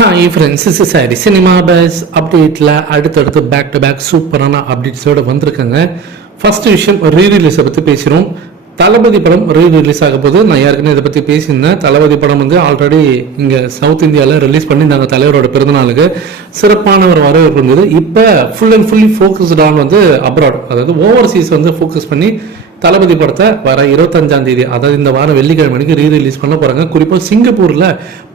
Hi friends is sorry cinema base அப்டேட்டில் அடுத்தடுத்து back to back சூப்பரான அப்டேட்ஸோடு வந்திருக்காங்க. ஃபர்ஸ்ட் விஷயம் ரீ ரிலீஸை பற்றி பேசுகிறோம் தளபதி படம் ரீ ரிலீஸ் ஆக போது நான் யாருக்குன்னு இதை பற்றி பேசியிருந்தேன். தளபதி படம் வந்து ஆல்ரெடி இங்கே சவுத் இந்தியாவில் ரிலீஸ் பண்ணியிருந்தாங்க தலைவரோட பிறந்தநாளுக்கு. சிறப்பான ஒரு வரவேற்பு இருந்தது. இப்போ full and fully focused on வந்து அப்ராட் அதாவது ஓவர்சீஸ் வந்து ஃபோக்கஸ் பண்ணி தளபதி படத்தை வர இருபத்தஞ்சாம் தேதி அதாவது இந்த வாரம் வெள்ளிக்கிழமைக்கு ரீ ரிலீஸ் பண்ண போறாங்க. குறிப்பாக சிங்கப்பூர்ல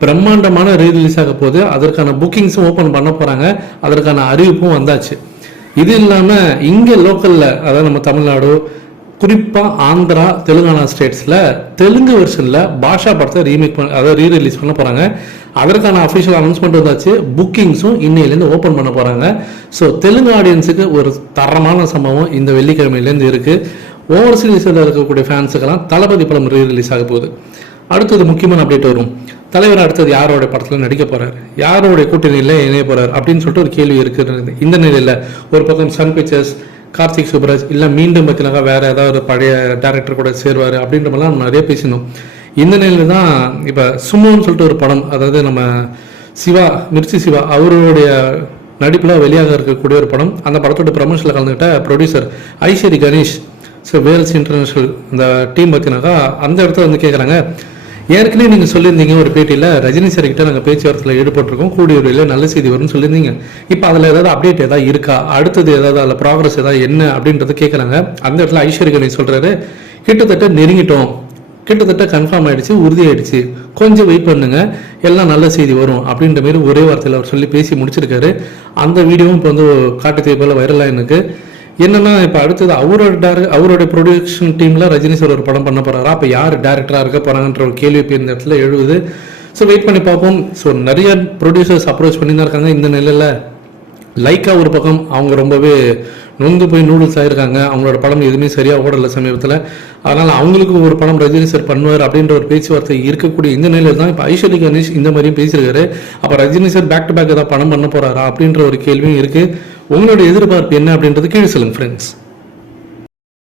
பிரம்மாண்டமான ரீ ரிலீஸ் ஆக போது அதற்கான புக்கிங்ஸும் ஓப்பன் பண்ண போறாங்க. அதற்கான அறிவிப்பும் வந்தாச்சு. இது இல்லாம இங்க லோக்கல்ல அதாவது நம்ம தமிழ்நாடு குறிப்பாக ஆந்திரா தெலுங்கானா ஸ்டேட்ஸில் தெலுங்கு வெர்ஷனில் பாஷா படத்தை ரீமேக் பண்ண அதாவது ரீ ரிலீஸ் பண்ண போகிறாங்க அதற்கான அஃபிஷியல் அனௌன்ஸ்மெண்ட் வந்தாச்சு. புக்கிங்ஸும் இன்னையிலேருந்து ஓப்பன் பண்ண போகிறாங்க ஸோ தெலுங்கு ஆடியன்ஸுக்கு ஒரு தரமான சம்பவம் இந்த வெள்ளிக்கிழமையிலேருந்து இருக்குது ஓவர்சீஸில் இருக்கக்கூடிய ஃபேன்ஸுக்கெல்லாம் தளபதி படம் ரீ ரிலீஸ் ஆக போகுது. அடுத்தது முக்கியமான அப்டேட் வரும். தலைவர் அடுத்தது யாரோட படத்தில் நடிக்க போகிறார் யாரோடைய கூட்டணியில் இணைய போகிறார் அப்படின்னு சொல்லிட்டு ஒரு கேள்வி இருக்கிறது இந்த நிலையில் ஒரு பக்கம் சன் பிக்சர்ஸ் கார்த்திக் சுப்ராஜ் இல்லை மீண்டும் பார்த்தீங்கன்னா வேறு ஏதாவது ஒரு பழைய டேரக்டர் கூட சேருவார் அப்படின்ற மாதிரிலாம் நம்ம நிறைய பேசினோம் இந்த நிலையில் தான் இப்போ சும்முன்னு சொல்லிட்டு ஒரு படம் அதாவது நம்ம சிவா மிர்ச்சி சிவா அவருடைய நடிப்பில் வெளியாக இருக்கக்கூடிய ஒரு படம். அந்த படத்தோட ப்ரமோஷனில் கலந்துக்கிட்ட producer Ishari Ganesh. So Vels international அந்த டீம் பற்றினாக்கா அந்த இடத்துல வந்து கேட்குறாங்க ஏற்கனவே நீங்கள் சொல்லியிருந்தீங்க ஒரு பேட்டியில் ரஜினி சார் கிட்ட நாங்கள் பேச்சுவார்த்தையில் ஈடுபட்டிருக்கோம் கூடிய விரைவில் நல்ல செய்தி வரும்னு சொல்லியிருந்தீங்க. இப்போ அதில் ஏதாவது அப்டேட் ஏதாவது இருக்கா? அடுத்தது ஏதாவது அதில் ப்ராக்ரஸ் ஏதாவது என்ன அப்படின்றத கேட்குறாங்க அந்த இடத்துல ஐஸ்வரி கணேஷ் சொல்கிறாரு கிட்டத்தட்ட நெருங்கிட்டோம். கிட்டத்தட்ட கன்ஃபார்ம் ஆயிடுச்சு உறுதி ஆயிடுச்சு கொஞ்சம் வெயிட் பண்ணுங்க. எல்லாம் நல்ல செய்தி வரும். அப்படின்ற மாதிரி ஒரே வார்த்தையில் அவர் சொல்லி பேசி முடிச்சிருக்காரு. அந்த வீடியோவும் இப்போ வந்து காட்டு போல வைரலாக எனக்கு என்னன்னா இப்போ அடுத்தது அவரோட டேர அவரோட ப்ரொடியூஷன் டீமில் ரஜினி சார் ஒரு படம் பண்ண போறாரா? அப்போ யார் டேரக்டராக இருக்க போறாங்கன்ற ஒரு கேள்வி இப்போ இந்த இடத்துல எழுது ஸோ வெயிட் பண்ணி பார்ப்போம். ஸோ நிறைய ப்ரொடியூசர்ஸ் அப்ரோச் பண்ணி தான் இருக்காங்க. இந்த நிலையில் லைக்கா ஒரு பக்கம் அவங்க ரொம்பவே நொந்து போய் நூடுல்ஸ் ஆயிருக்காங்க. அவங்களோட படம் எதுவுமே சரியாக ஓடல சமீபத்தில். அதனால் அவங்களுக்கு ஒரு படம் ரஜினி சார் பண்ணுவார் அப்படின்ற ஒரு பேச்சுவார்த்தை இருக்கக்கூடிய இந்த நிலையில் தான் இப்போ ஐஸ்வர்ய கணேஷ் இந்த மாதிரியும் பேசியிருக்காரு. அப்போ Rajini sir back to back ஏதாவது படம் பண்ண போகிறாரா அப்படின்ற ஒரு கேள்வியும் இருக்குது உங்களோட எதிர்பார்ப்பு என்ன அப்படின்றது கீழே சொல்லுங்கள் ஃப்ரெண்ட்ஸ்